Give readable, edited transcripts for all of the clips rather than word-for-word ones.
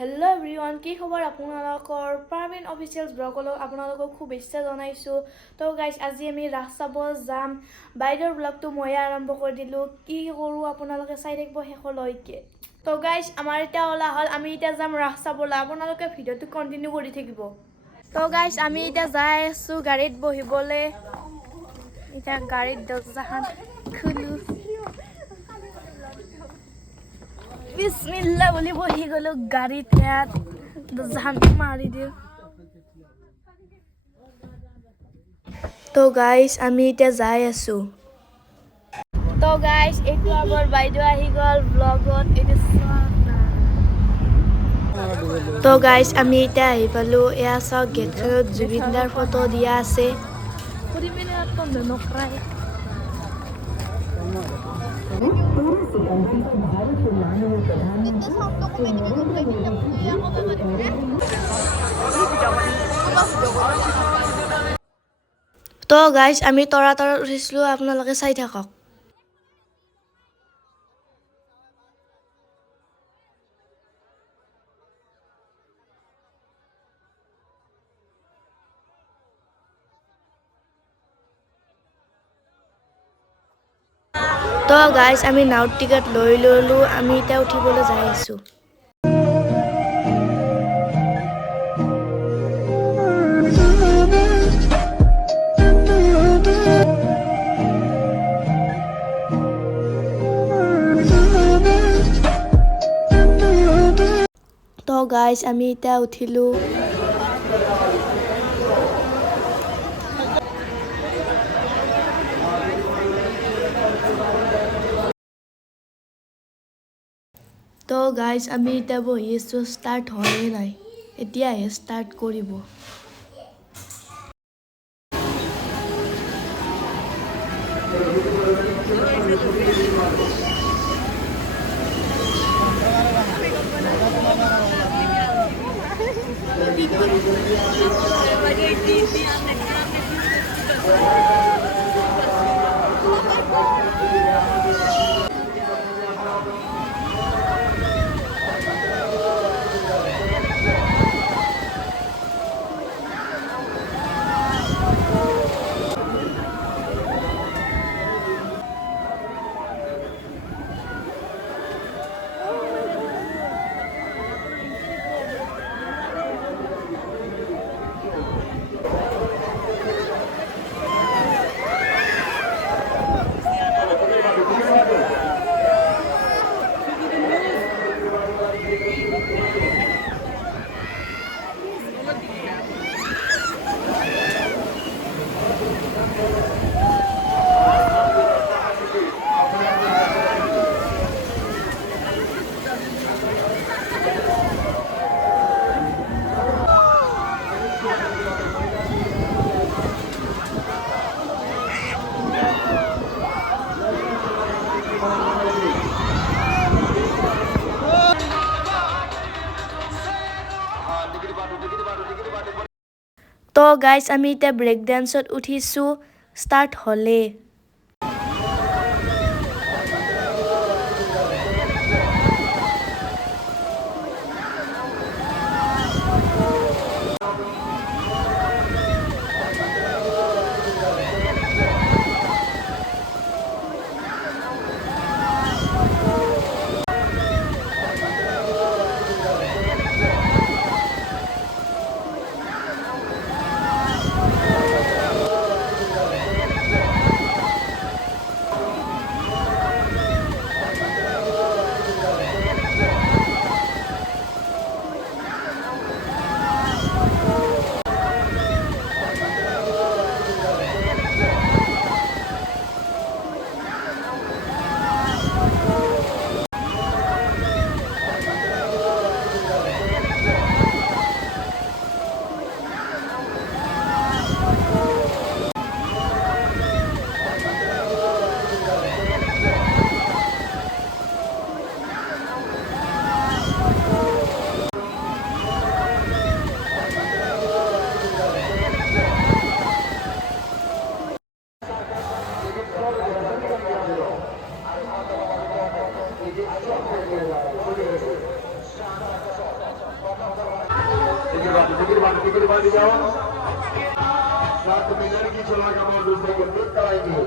Hello everyone, কি খবৰ আপোনালোকৰ প্ৰাইভেট অফিচিয়েলছ ব্লগলৈ আপোনালোকক শুভেচ্ছা জনাইছোঁ। তো গাইজ আজি আমি ৰাস চাব যাম। বাইদেউৰ ব্লগটো ময়ে আৰম্ভ কৰি দিলোঁ। কি কৰোঁ আপোনালোকে চাই থাকিব শেষলৈকে। তো গাইজ আমাৰ এতিয়া ওলা হ'ল, আমি এতিয়া যাম ৰাস চাবলৈ। আপোনালোকে ভিডিঅ'টো কণ্টিনিউ কৰি থাকিব। তো গাইজ আমি এতিয়া যাই আছোঁ গাড়ীত বহিবলৈ। এতিয়া গাড়ীত দৰ্জাখন খুলোঁ। বিসমিল্লাহ বুলি বহি গ'লো গাড়ীত, ইয়াত দৰ্জাখন মাৰি দিওঁ। তো গাইজ আমি এতিয়া যাই আছোঁ। তো গাইজ এইটো আমাৰ বাইদেউ আহি গ'ল ব্লগত। তো গাইজ আমি এতিয়া আহি পালোঁ। এয়া চাওক গেটখনত জুবিনদাৰ ফটো দিয়া আছে। তো গাইজ আমি তৰাতৰত উঠিছিলোঁ, আপোনালোকে চাই থাকক। তো গাইজ আমি নাওত টিকেট লৈ ল'লোঁ, আমি এতিয়া উঠিবলৈ যাই আছোঁ। তো গাইজ আমি এতিয়া উঠিলোঁ। তো গাইজ আমি এতিয়া বহি আছোঁ, ষ্টাৰ্ট হোৱাই নাই, এতিয়াহে ষ্টাৰ্ট কৰিব। তো গাইজ আমি এতিয়া ব্ৰেক ডান্সত উঠিছোঁ, ষ্টাৰ্ট হ'লে। टिकट बांध जाओ 7 मिनट की चला का मॉडल से कंप्लीट कराएंगे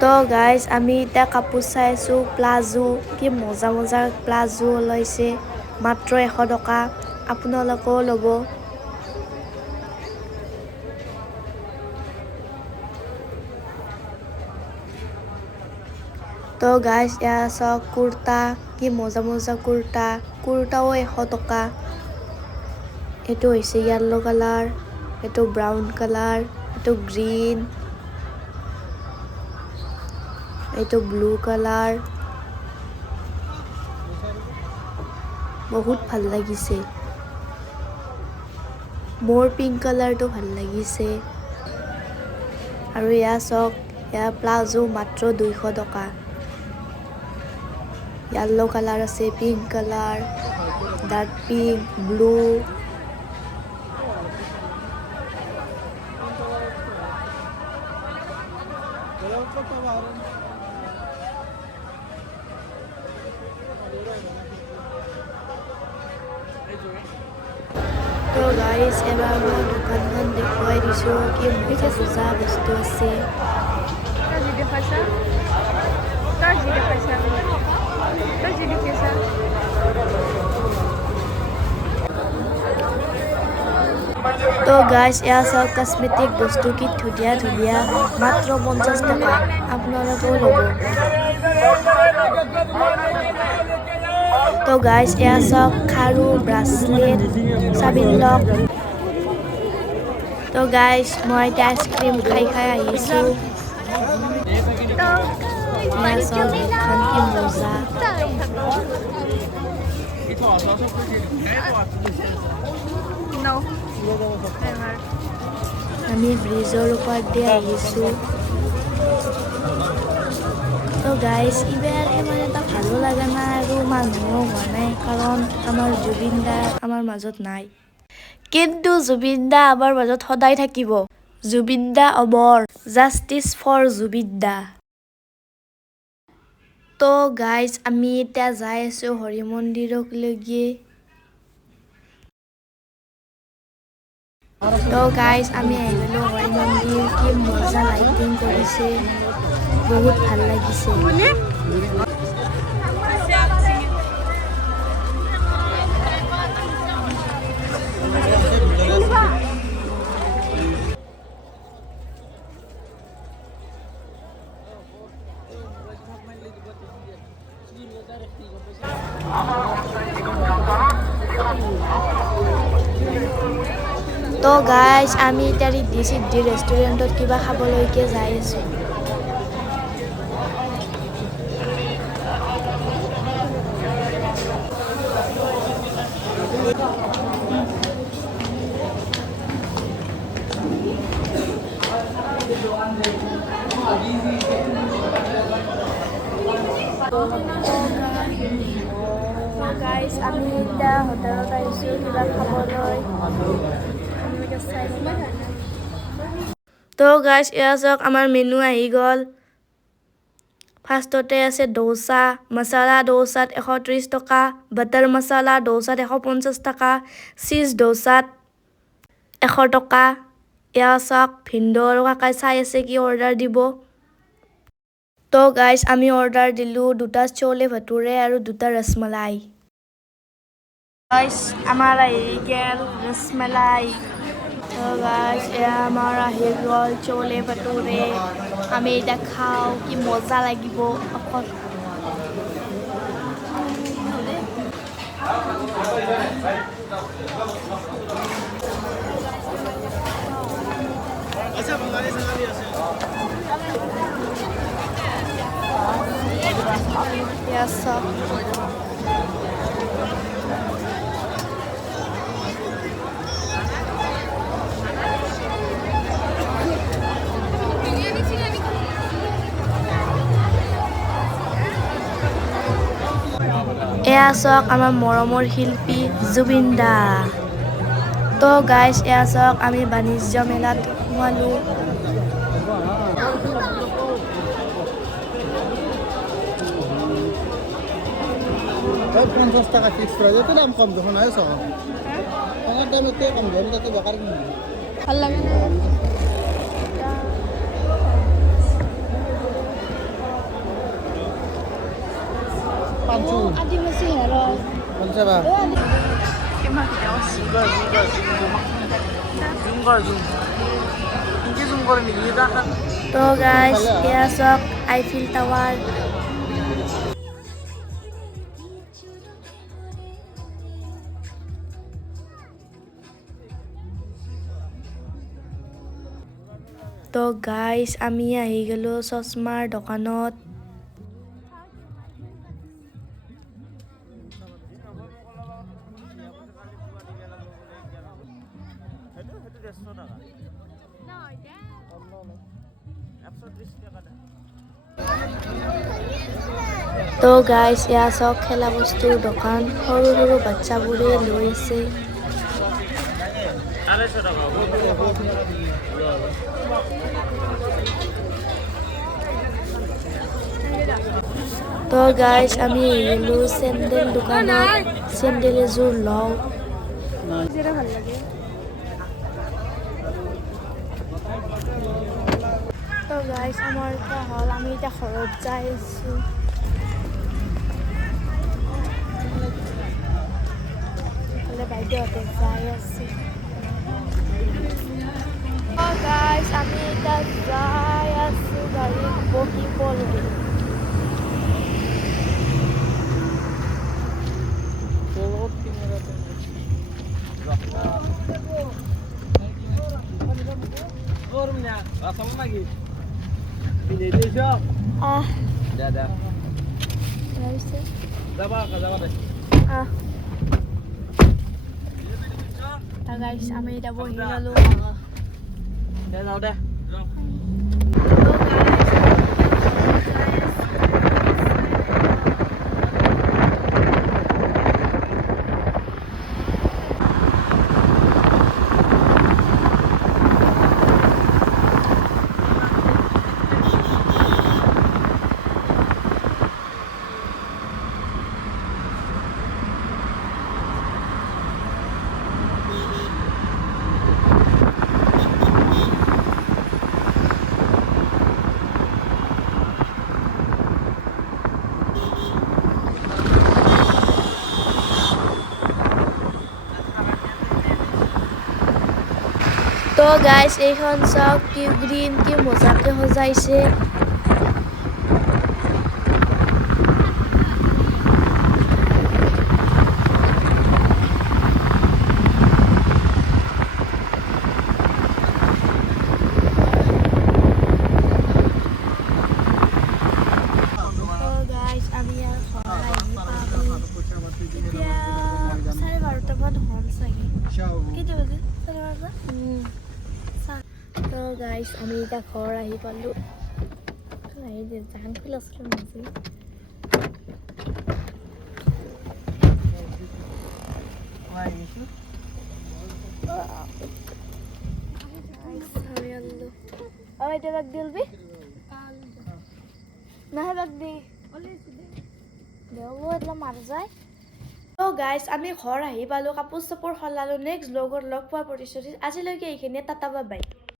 তো গাইজ আমি এতিয়া কাপোৰ চাইছোঁ প্লাজো কি মজা মজা প্লাজো ওলাইছে মাত্ৰ 100 টকা আপোনালোকেও ল'ব তো গাইজ এয়া চাওক কুৰ্তা কি মজা মজা কুৰ্তাও 100 টকা এইটো হৈছে য়েল্লো কালাৰ এইটো ব্ৰাউন কালাৰ এইটো গ্ৰীণ এইটো ব্লু কালাৰ বহুত ভাল লাগিছে মোৰ পিংক কালাৰটো ভাল লাগিছে আৰু এয়া চাওক এয়া প্লাজো মাত্ৰ 200 টকা য়েল্লো কালাৰ আছে pink colour dark pink blue তো গাইজ এবাৰ মই দোকানখন দেখুৱাই দিছোঁ কি মজা মজা বস্তু আছে তো গাইজ এয়া চাওক কসমেটিক বস্তু কি ধুনীয়া ধুনীয়া মাত্ৰ 50 টকা আপোনালোকেও ল'ব তো গাইজ এয়া চাওক খাৰু ব্ৰাছলেট চাবিন লক তো গাইজ মই এতিয়া আইচক্ৰীম খাই আহিছোঁ এয়া চাওক এখন কি মজা আমি ব্ৰিজৰ ওপৰত দি আহিছোঁ তো গাইজ এইবাৰ ইমান এটা ভালো লগা নাই আৰু মানুহো হোৱা নাই কাৰণ আমাৰ জুবিন দা আমাৰ মাজত নাই কিন্তু জুবিন দা আমাৰ মাজত সদায় থাকিব জুবিন দা অমৰ জাষ্টিচ ফৰ জুবিন দা তো গাইজ আমি এতিয়া যাই আছোঁ হৰি মন্দিৰলৈকে তো গাইজ আমি আহি গ'লো হৰি মন্দিৰ কি মজা লাইটিং কৰিছে বহুত ভাল লাগিছে তো গাইজ আমি এতিয়া ৰিদ্ধি সিদ্ধি ৰেষ্টুৰেণ্টত কিবা খাবলৈকে যাই আছোঁ আমি এতিয়া হোটেলত আহিছোঁ কিবা খাবলৈ। তো গাইছ এয়া চাওক আমাৰ মেনু আহি গ'ল। ফাৰ্ষ্টতে আছে ডোচা, মছলা ডোচাত 130 টকা, বাটাৰ মছলা ডোচাত 150 টকা, চীজ ডোচাত 100 টকা। এয়া চাওক ভিন্দো আৰু কাকাই চাই আছে কি অৰ্ডাৰ দিব। তো গাইছ আমি অৰ্ডাৰ দিলোঁ 2টা চলে ভটোৰে আৰু 2টা ৰসমলাই। গাইছ আমাৰ আহি গ'ল ৰসমলাই। তো গাইছ এয়া আমাৰ আহি গ'ল চলে ভটোৰে। আমি এতিয়া খাওঁ কি মজা লাগিব অকল। Yes, sir. এয়া চাওক আমাৰ মৰমৰ শিল্পী জুবিন দা। তো গাইছ এয়া চাওক আমি বাণিজ্য মেলাত সোমালোঁ। Kalau 50 টাকা ফিক্স প্রাইস এতে দাম কম যখন আইছো আমার দাম একটু কম দাম তাতে বেকার কিনা ভাল লাগে না পাঁচশো আদিবাসী হেৰ পঞ্চাবা কিমান তো গাইছ এয়া চাওক আইফিল টাৱাৰ। তো গাইছ আমি আহি গ'লোঁ চশমাৰ দোকানত। তো গাইছ এয়া চাওক খেলা বস্তুৰ দোকান। সৰু সৰু বাচ্চাবোৰে লৈ আছে। তো গাইছ আমি আহিলোঁ চেণ্ডেল দোকানত। চেণ্ডেল এযোৰ লওঁ। ভাল লাগে। তো গাইছ আমাৰ এতিয়া হ'ল আমি এতিয়া ঘৰত যাই আছোঁ। বাইদেউহঁতে যাই আছে। তো গাইছ আমি এতিয়া যাই আছোঁ গাড়ীত বহিবলৈ। Guys, আমি এটা বহি ললো। যাও দে তো গাইছ এইখন চাওক কি গ্ৰীণ কি মজাকে সজাইছে। আমি আর ঘর আইনি পাবো এতিয়া 12:30মান হল চাগে। কেইটা বাজে? 12:30। তো গাইছ আমি এতিয়া ঘৰ আহি পালোঁ। আহি জাহান ফুল আছিলোঁ নিজে। এটা বাগ দিলবি নাহে বাগ দি দেও এটলা মাৰ যায় তো গাইজ আমি ঘৰ আহি পালোঁ কাপোৰ চাপোৰ সলালোঁ নেক্সট ব্লগত লগ পোৱা প্ৰতিশ্ৰুতি আজিলৈকে এইখিনিয়ে টাটা বাই বাই